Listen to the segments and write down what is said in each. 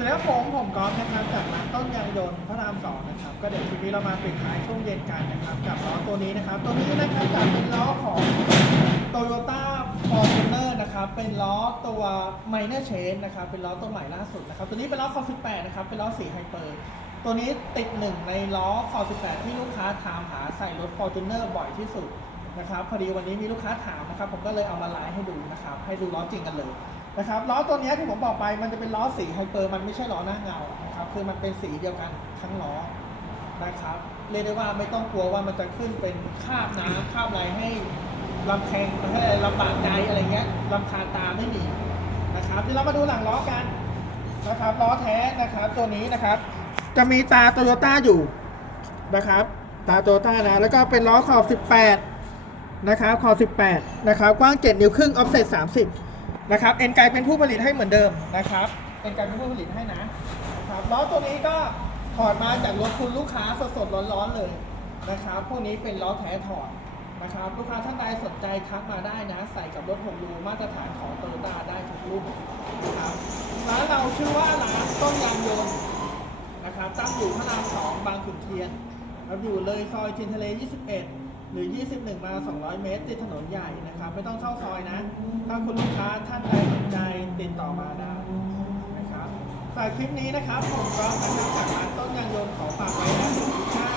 สวัสดีครับผมผมกอล์ฟนะครับจากร้านต้นยางยนต์พระรามสองนะครับก็เดี๋ยวคลิปนี้เรามาปิดท้ายช่วงเย็นกันนะครับกับล้อตัวนี้นะครับตัวนี้นะครับจะเป็นล้อของ Toyota Fortuner นะครับเป็นล้อตัว Minor Change นะครับเป็นล้อตัวใหม่ล่าสุดนะครับตัวนี้เป็นล้อคอ18นะครับเป็นล้อสีไฮเปอร์ตัวนี้ติดหนึ่งในล้อคอ18ที่ลูกค้าถามหาใส่รถ Fortuner บ่อยที่สุดนะครับพอดีวันนี้มีลูกค้าถามนะครับผมก็เลยเอามาไลฟ์ให้ดูนะครับให้ดูล้อจริงกันเลย นะครับล้อตัวนี้ที่ผมบอกไปมันจะเป็นล้อสีไฮเปอร์มันไม่ใช่ล้อหน้าเงานะครับคือมันเป็นสีเดียวกันทั้งล้อนะครับเรียกได้ว่าไม่ต้องกลัวว่ามันจะขึ้นเป็นคาบน้ำคาบอะไรให้ลำแพงให้ลำบากใจอะไรเงี้ยลำคาตาไม่มีนะครับเดี๋ยวเรามาดูหลังล้อกันนะครับล้อแท้นะครับตัวนี้นะครับ จะมีตาโตโยต้าอยู่นะครับ ตาโตโยต้านะแล้วก็เป็นล้อขอบ 18 นะครับขอบ 18 นะครับกว้าง 7 นิ้วครึ่งออฟเซ็ต30 นะครับเอ็นไกเป็นผู้ผลิตให้เหมือนเดิมนะครับเอ็นไกเป็นผู้ผลิตให้นะครับล้อตัวนี้ก็ถอดมาจากรถคุณลูกค้าสดๆร้อนๆเลยนะครับพวกนี้เป็นล้อแท้ถอดนะครับลูกค้าท่านใดสนใจทักมาได้นะ ใส่กับรถหกรูมาตรฐานของโตโยต้าได้ทุกรุ่นนะครับร้านเราชื่อว่าร้านต้นยางยนต์นะครับตั้งอยู่พระราม2บางขุนเทียน ครับอยู่เลยซอยเทียนทะเล 21 หรือ 21 มา 200 เมตร ติดถนนใหญ่นะครับ ไม่ต้องเข้าซอยนะ ถ้าคุณลูกค้าท่านใดสนใจติดต่อมาได้นะครับฝากคลิปนี้นะครับ ผมก็นะครับจากร้านต้นยางยนต์ขอฝากไว้นะทุกท่าน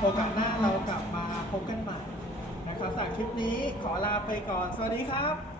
โอกาสหน้าเรากลับมาพบกันใหม่นะครับฝากคลิปนี้ขอลาไปก่อน สวัสดีครับ